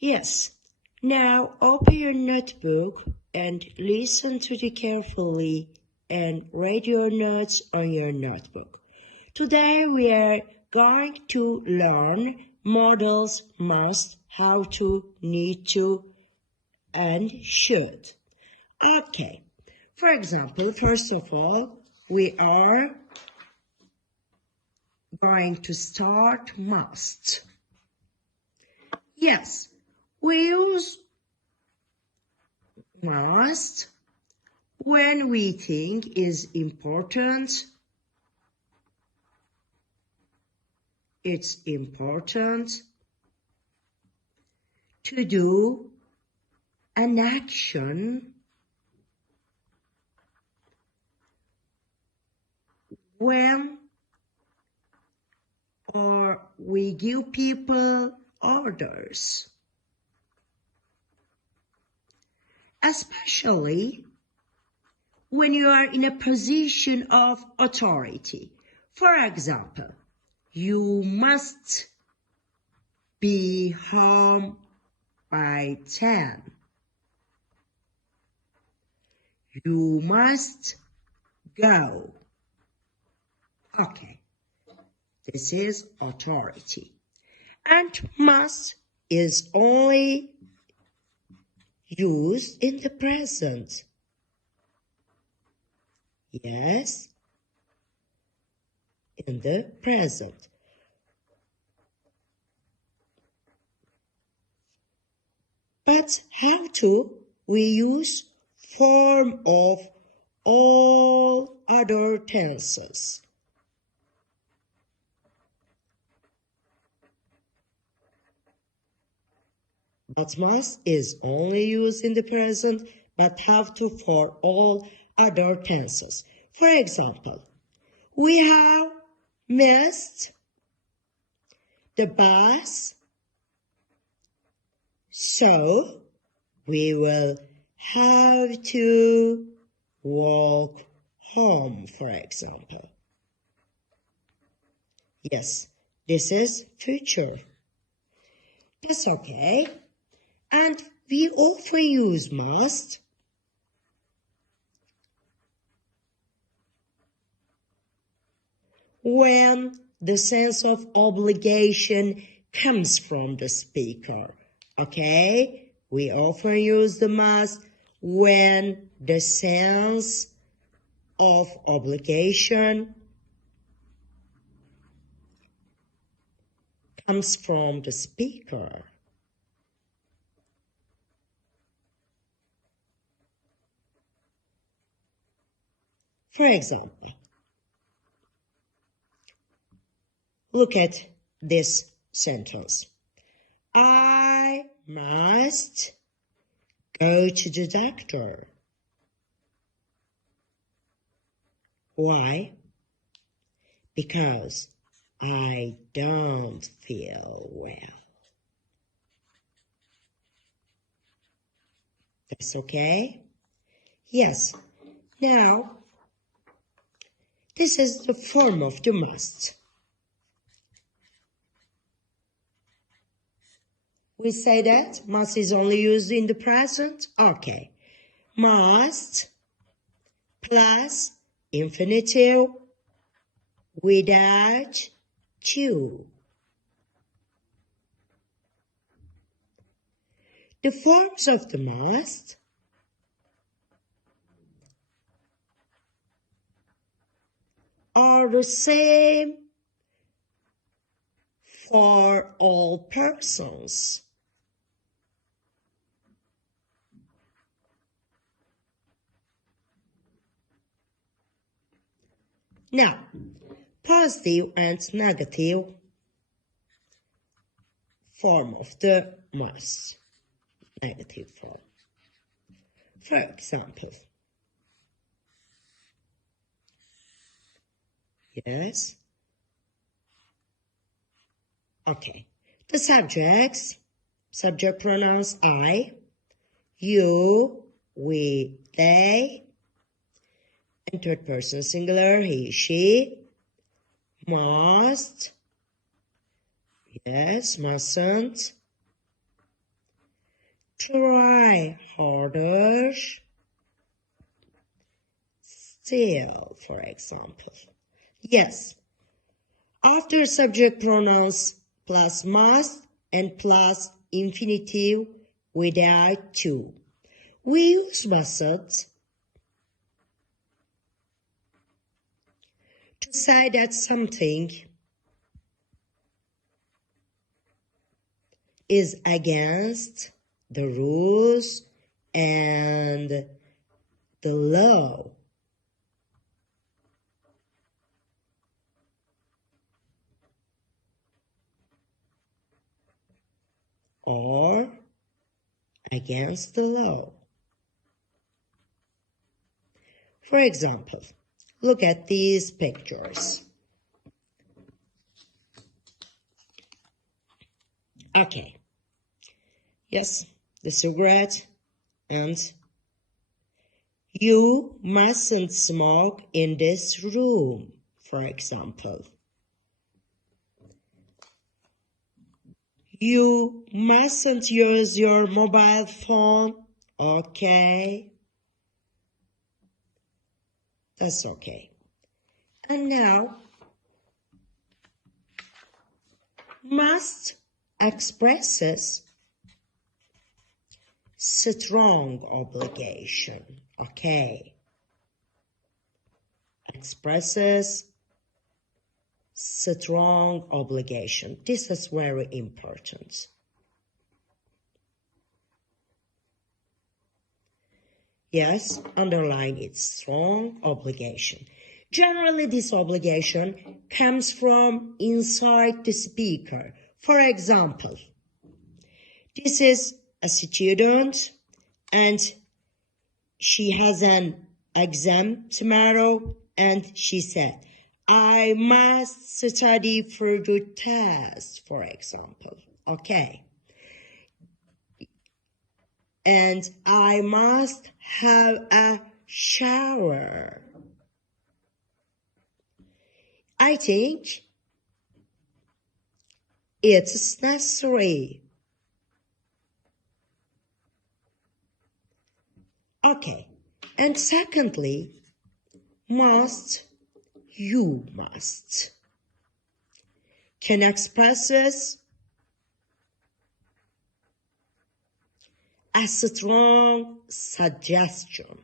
Yes. Now open your notebook and listen to it carefully and write your notes on your notebook. Today we are going to learn modals must, how to, need to, and should. Okay. For example, first of all, we are going to start must. Yes, we use must when we think is important. It's important to do an action when or we give people orders, especially when you are in a position of authority. For example, you must be home by 10. You must go. Okay, this is authority. And must is only used in the present. Yes, in the present. But how to? We use form of all other tenses. But must is only used in the present, but have to for all other tenses. For example, we have missed the bus, so we will have to walk home, for example. Yes, this is future. That's okay. And we often use must when the sense of obligation comes from the speaker. Okay? We often use the must when the sense of obligation comes from the speaker. For example, look at this sentence. I must go to the doctor. Why? Because I don't feel well. That's okay? Yes. Now, this is the form of the must. We say that must is only used in the present. Okay. Must plus infinitive without to. The forms of the must are the same for all persons. Now, positive and negative form of the must. Negative form. For example, yes. Okay. The subject pronouns I, you, we, they, and third person singular, he, she, must, yes, mustn't, try harder, still, for example. Yes, after subject pronouns plus must and plus infinitive without to, we use must to say that something is against the rules and the law. Or against the law. For example, look at these pictures. Okay. Yes, the cigarette, and you mustn't smoke in this room, for example. You mustn't use your mobile phone, okay? That's okay. And now, must expresses strong obligation, okay? Expresses strong obligation. This is very important. Yes, underline it, strong obligation. Generally, this obligation comes from inside the speaker. For example, this is a student and she has an exam tomorrow and she said, I must study for the test, for example. Okay. And I must have a shower. I think it's necessary. Okay. And secondly, must, you must, can expresses a strong suggestion.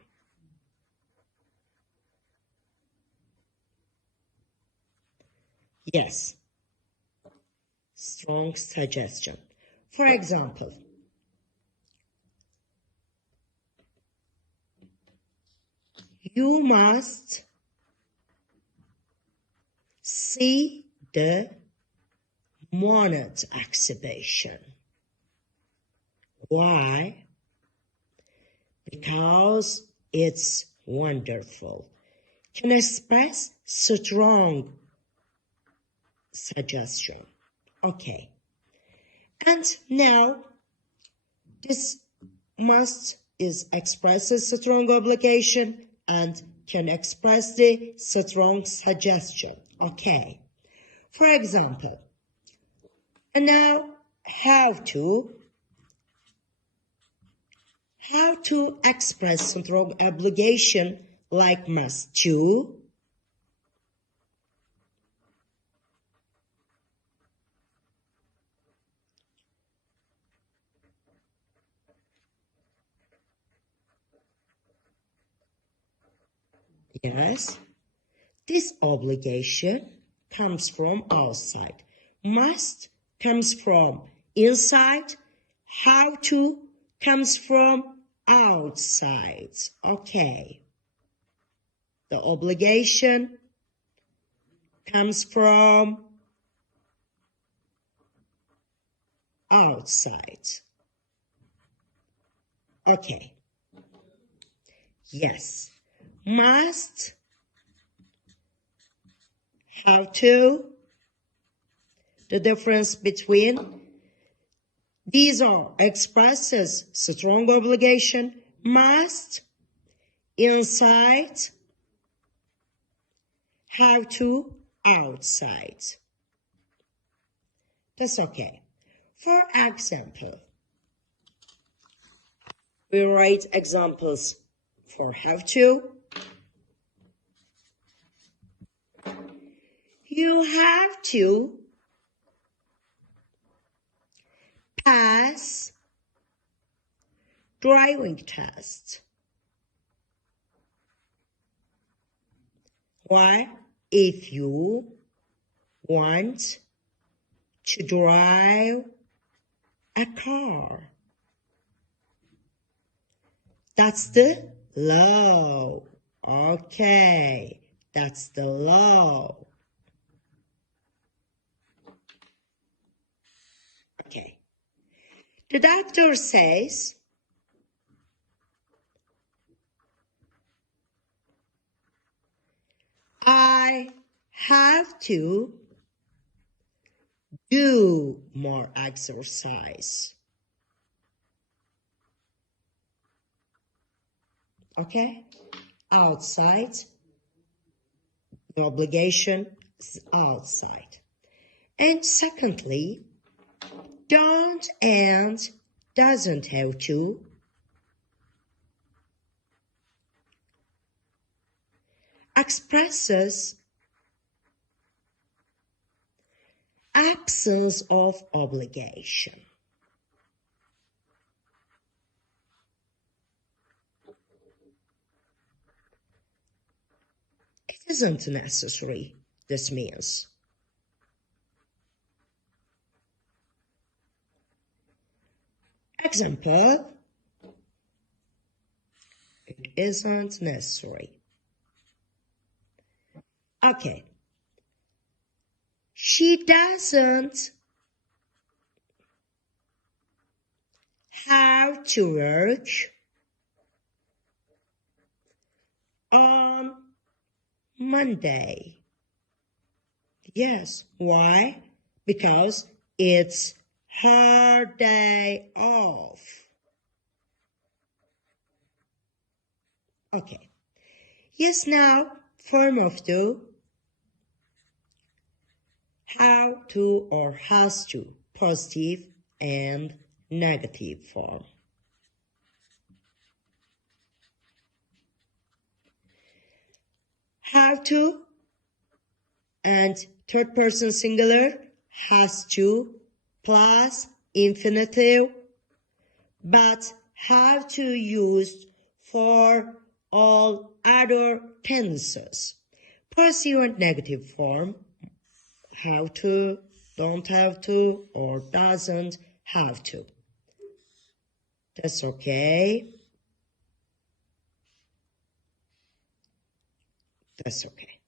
Yes, strong suggestion. For example, you must see the Monet exhibition. Why? Because it's wonderful. Can express strong suggestion. Okay. And now, this must is expresses strong obligation and can express the strong suggestion. Okay. For example, and now how to express strong obligation like must to. Yes, this obligation comes from outside. Must comes from inside. How to comes from outside. Okay. The obligation comes from outside. Okay. Yes. Must, how to, the difference between these are expresses strong obligation, must, inside, how to, outside. That's okay. For example, We write examples for have to. You have to pass driving test. Or if you want to drive a car. That's the law. Okay, that's the law. Okay. The doctor says, I have to do more exercise. Okay? Outside. The obligation is outside. And secondly, don't and doesn't have to expresses absence of obligation. It isn't necessary, this means. Example, it isn't necessary. Okay. She doesn't have to work on Monday. Yes, why? Because it's her day off. Okay. Yes, now, form of do. How to or has to, positive and negative form. Have to and third person singular, has to plus infinitive, but have to used for all other tenses. Positive and negative form, have to, don't have to, or doesn't have to. That's okay. That's okay.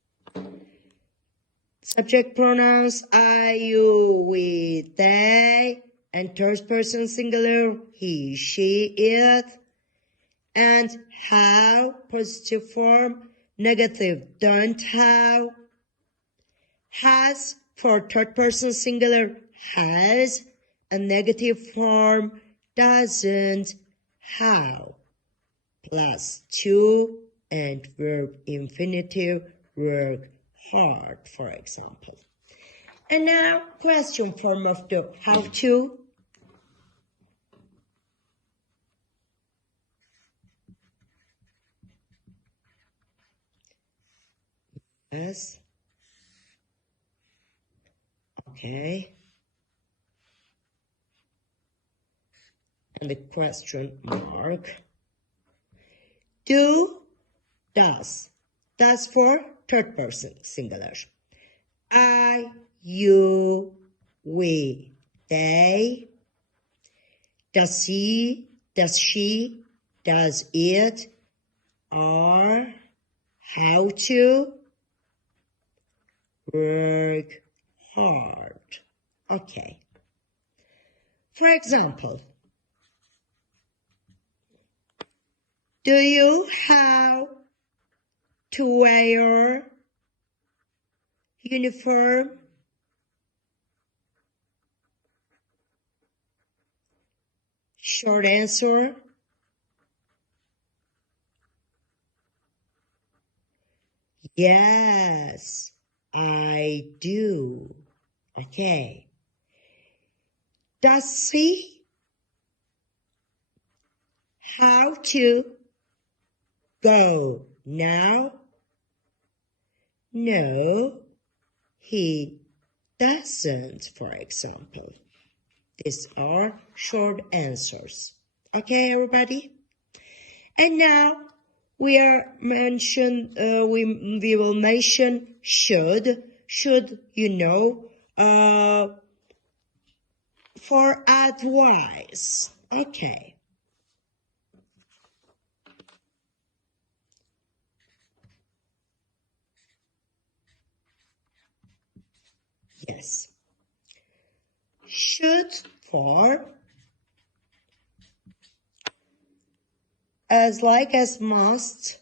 Subject pronouns I, you, we, they, and third person singular, he, she, it, and have, positive form, negative, don't have, has, for third person singular, has, a negative form, doesn't have, plus to, and verb infinitive, work hard, for example. And now, question form of the how to. Yes. Okay. And the question mark. Do, does. Does for third person singular. I, you, we, they. Does he, does she, does it, are, how to, work hard. Okay. For example, do you have to wear uniform? Short answer, yes, I do. Okay. Does he how to go now? No, he doesn't, for example. These are short answers. Okay, everybody? And now we will mention should. Should, for advice. Okay. Yes. Should for as like as must,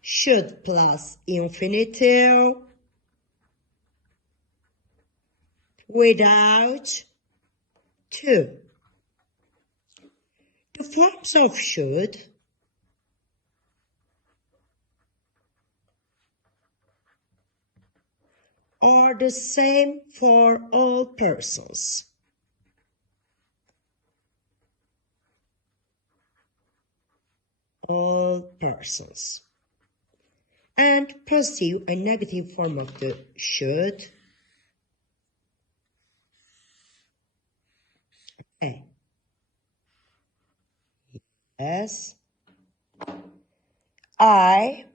should plus infinitive, without, to. The forms of should are the same for all persons. All persons. And positive and negative form of the should. Okay. Yes. I,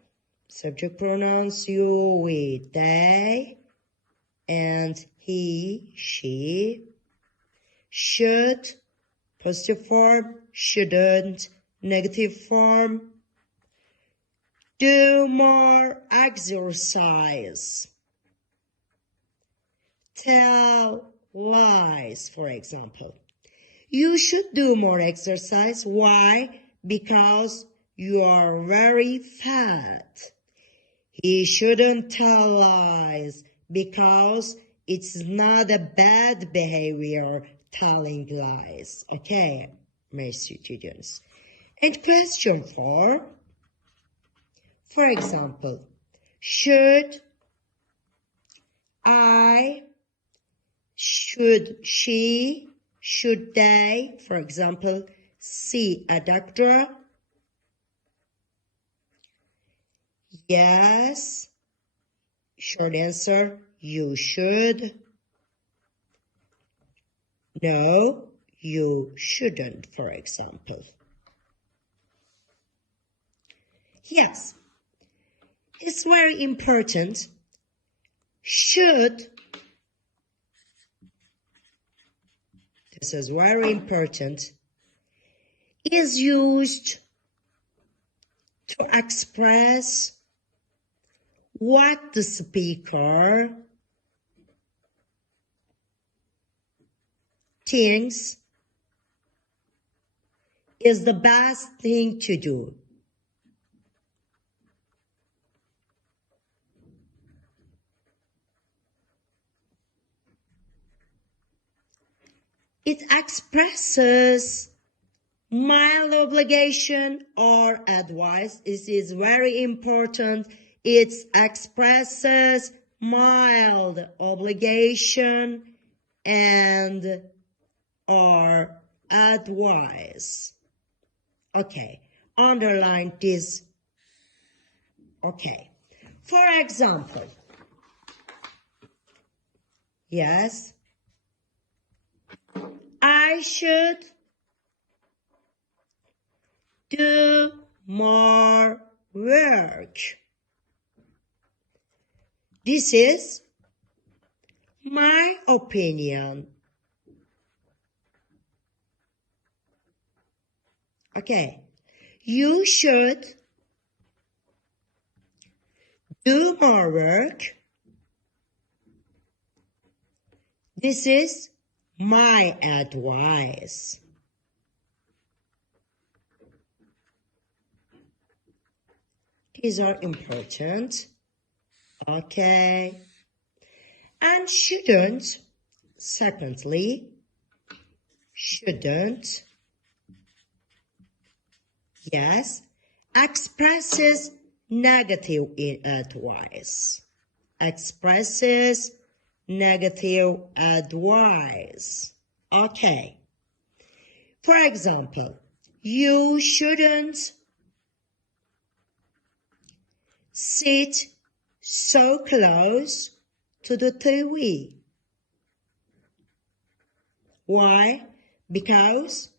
subject pronouns you, we, they, and he, she, should, positive form, shouldn't, negative form, do more exercise, tell lies, for example. You should do more exercise. Why? Because you are very fat. He shouldn't tell lies because it's not a bad behavior telling lies. Okay, my students. And question 4, for example, should I, should she, should they, for example, see a doctor? Yes. Short answer, you should. No, you shouldn't, for example. Yes, it's very important. Should, this is very important, is used to express what the speaker thinks is the best thing to do. It expresses mild obligation or advice. This is very important. It expresses mild obligation and or advice. Okay, underline this. Okay, for example, yes, I should do more work. This is my opinion. Okay, you should do more work. This is my advice. These are important. Okay. And shouldn't, secondly, shouldn't, yes, expresses negative advice. Expresses negative advice. Okay. For example, You shouldn't sit so close to the TV. Why? Because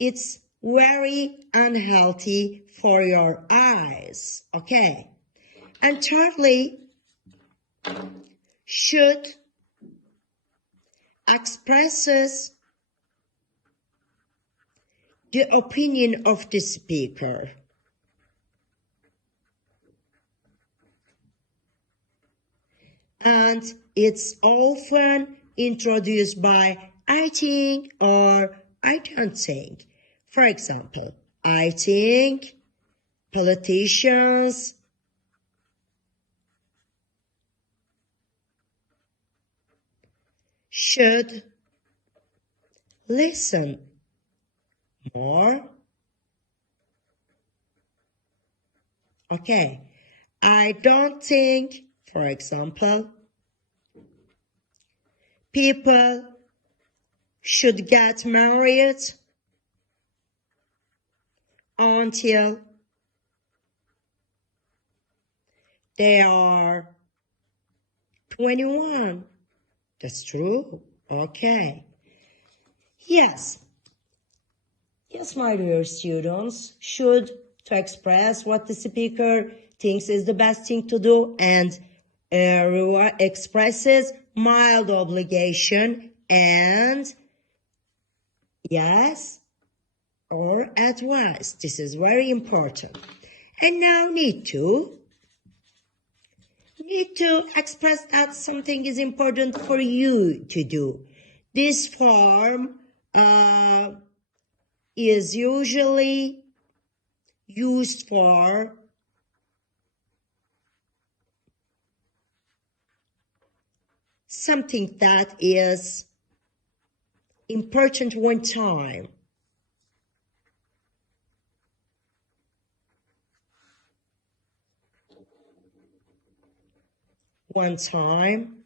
it's very unhealthy for your eyes. Okay. And thirdly, should expresses the opinion of the speaker. And it's often introduced by I think or I don't think. For example, I think politicians should listen more. Okay, I don't think, for example, people should get married until they are 21. That's true. Okay. Yes, my dear students, should to express what the speaker thinks is the best thing to do and expresses mild obligation and yes or advice. This is very important. And now need to express that something is important for you to do. This form is usually used for something that is important one time. One time,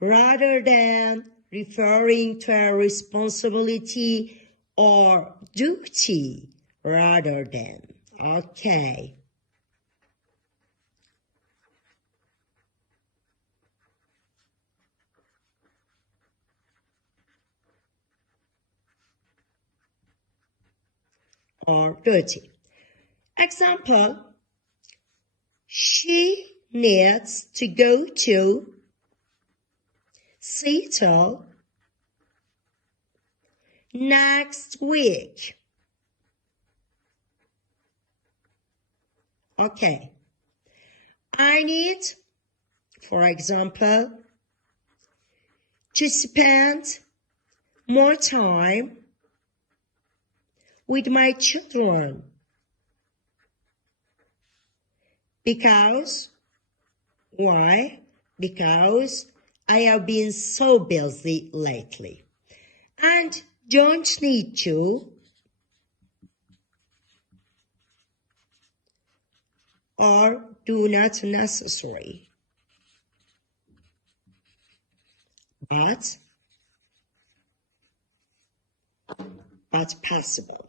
rather than referring to a responsibility or duty, rather than. Okay. Or duty. Example, she needs to go to Seattle next week. Okay. I need, for example, to spend more time with my children because, why? Because I have been so busy lately and don't need to or do not necessary, but possible.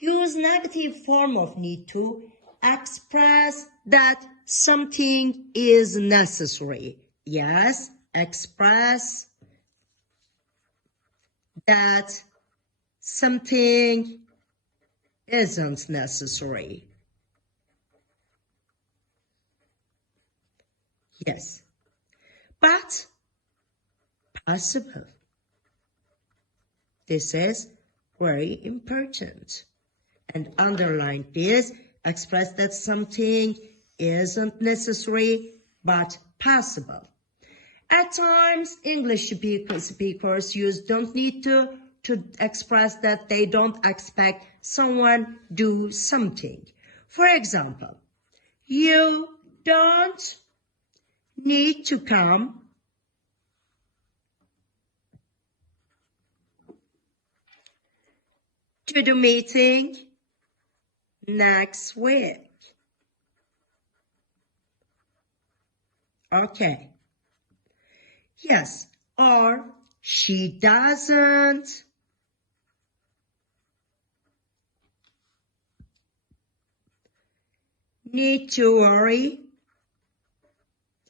Use negative form of need to express that something is necessary. Yes, express that something isn't necessary. Yes, but possible. This is very important. And underline this, express that something isn't necessary but possible. At times, English speakers use don't need to express that they don't expect someone do something. For example, you don't need to come to the meeting next week. Okay. Yes, or she doesn't need to worry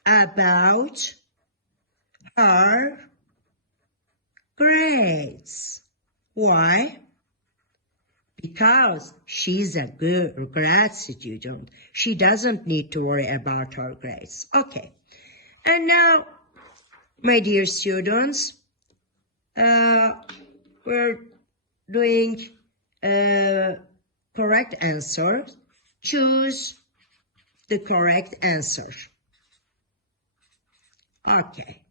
about her grades. Why? Because she's a good grad student. She doesn't need to worry about her grades. Okay. And now, my dear students, we're doing correct answer. Choose the correct answer. Okay.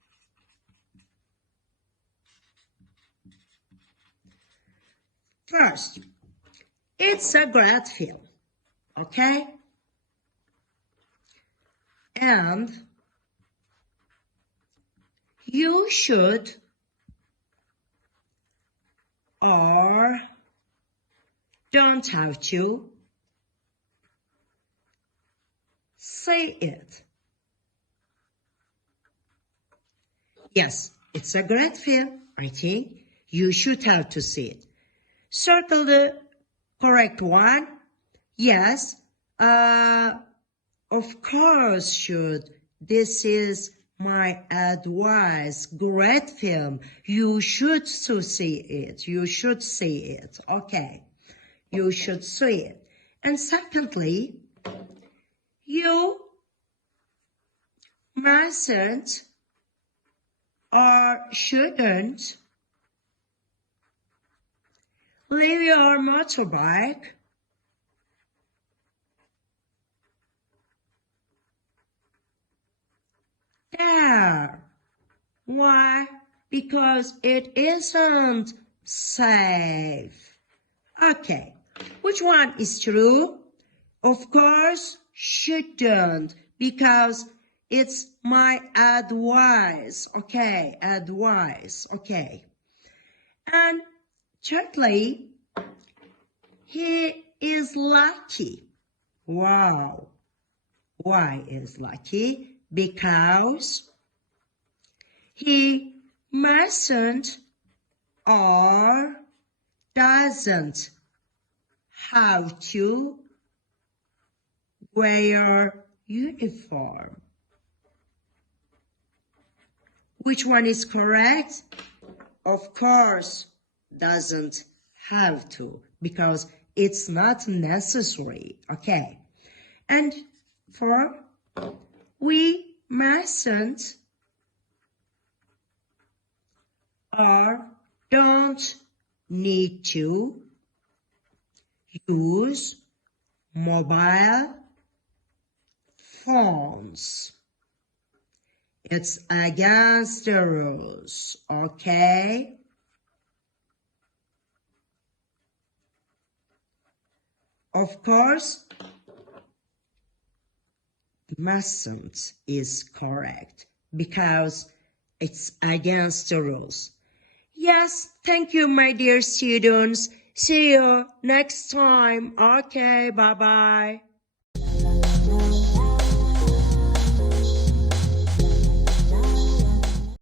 First, it's a great film, okay? And you should or don't have to say it. Yes, it's a great film, I think. You should have to see it. Circle the correct one. Yes, of course should. This is my advice. Great film. You should see it. You should see it. Okay. You should see it. And secondly, you mustn't or shouldn't leave your motorbike there. Why? Because it isn't safe. Okay, which one is true? Of course, shouldn't, because it's my advice. Okay, advice. Okay. And thirdly, he is lucky. Wow. Why is lucky? Because he mustn't or doesn't have to wear uniform. Which one is correct? Of course, doesn't have to, because it's not necessary. Okay. And four, we mustn't or don't need to use mobile phones. It's against the rules, okay? Of course, mustn't is correct because it's against the rules. Yes, thank you, my dear students. See you next time. Okay, bye-bye.